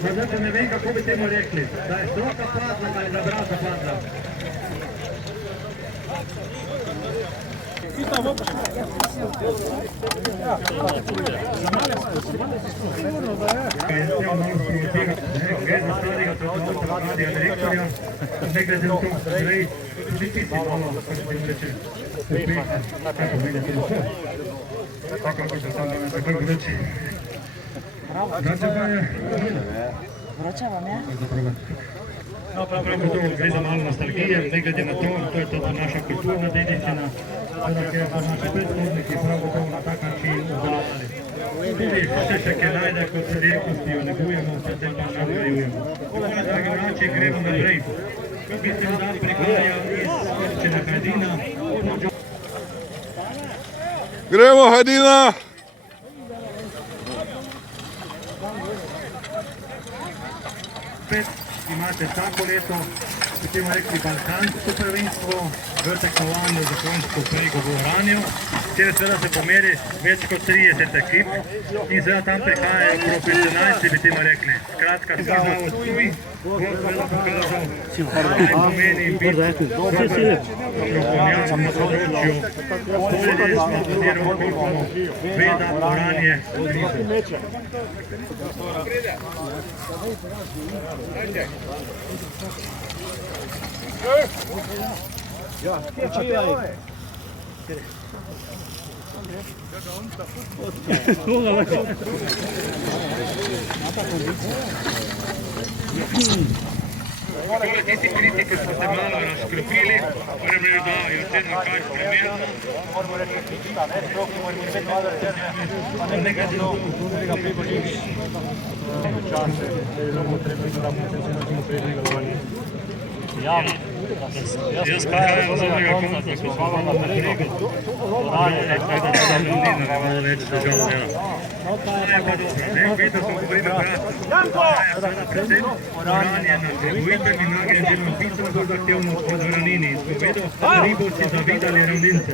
Zdaj ne vem, kako bi temu rekli, da je stroka padla ali da brata padla. Vroče vam je? Prav gotovo gre za malo nostalgije, ne glede na to je tudi naša kulturna dediščina, ker so naši predhodniki prav gotovo na tak način obvladali. Tudi vse še kaj najde, kot se redkosti jo negujemo, predvsem pa nagrajujemo. Tako, dragi brači, gremo naprej. Mi se dan prihaja iz občine Hajdina. Gremo, Hajdina! Spet imate vsako leto, kot temu rekli, balkansko prvenstvo v tekmovanju za konjsko vprego v Oranju, kjer seveda se pomeri več kot 30 ekip in seveda tam prihajajo profesionalci, bi temu rekli. Skratka, vsi zavod Ptuj bo seveda pokazal, kaj pomeni biti strokovnjak na področju poljedelstva oziroma koliko veda Oranje blizu. Ja, počivaj. Tole tisti kriti, ki smo se malo razklopili, moram reči, da je ocena kar primerna. Moramo reči, da ne, stroki moramo imeti malo rezervne, pa ne glede na to, tega približiš. Čase, zelo potrebno, da bomo predvigovali. Ja, jaz prihajam z onega konca, ko smo hvala na predvigu. Tako da se nam ni malo več težav, ja. Je pa dobro, ne? Vidno smo govorili obratno. Seveda predvsem Oranje na prebojitelj in Oranje je bilo bistveno bolj zahtevno od Oranini. Smo vedo, ribovci zavidali ravnince.